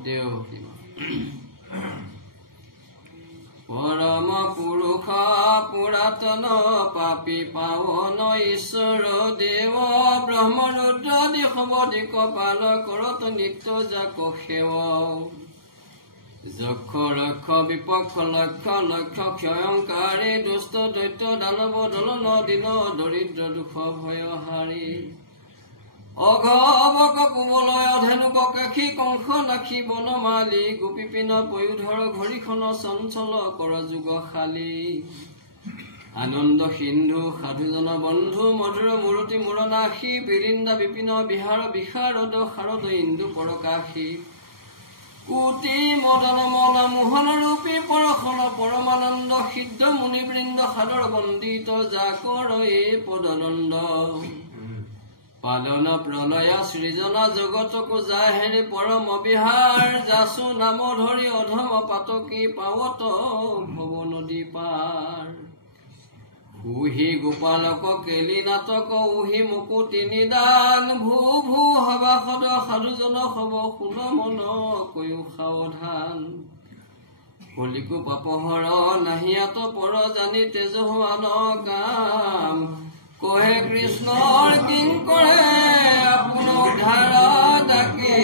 দেৱকী পৰম পুৰুষ পুৰাতন পাপী পাৱন ঈশ্বৰ দেৱ ব্ৰহ্মৰুদ্ৰ দিশৱদী কপাল কৰত নিত্য যাক সেৱ যক্ষ ৰক্ষ বিপক্ষ লক্ষ লক্ষ ক্ষয়ংকাৰী দুষ্ট দৈত্য দানৱ দলন দিন দৰিদ্ৰ দুখ ভয় হাৰি অঘবক কোমলয় ধেনুক কাষী কংস নাখী বনমালী গোপীপিন পয়োধৰ ঘড়ীখন চঞ্চল কৰ যুগশালী আনন্দ সিন্ধু সাধুজন বন্ধু মধুৰ মূৰতি মূৰনাশী বিৰিন্দা বিপিন বিহাৰ বিশাৰদ শাৰদ ইন্দু পৰকাশী কোটি মদন মন মোহন ৰূপী পৰশন পৰমানন্দ সিদ্ধ মুনিবৃন্দ সাদৰ বন্দিত যাকৰ এই পদনন্দ পালন প্ৰলয় সৃজন জগতকো জাহেৰি পৰম বিহাৰ যাচু নাম ধৰি অধম পাতকী পাৱত ভৱ নদী পাৰ উহি গোপালক কেলি নাটক উহি মুকুতি নিদান ভূ ভূ সভাসদ সাধুজন হব শুন মন কৈও সাৱধান কলিকো পাপহৰ নাহিয়াত পৰ জানি তেজহুৱান কাম কহে কৃষ্ণৰ কিং কৰে আপোন উদ্ধাৰ ডাকে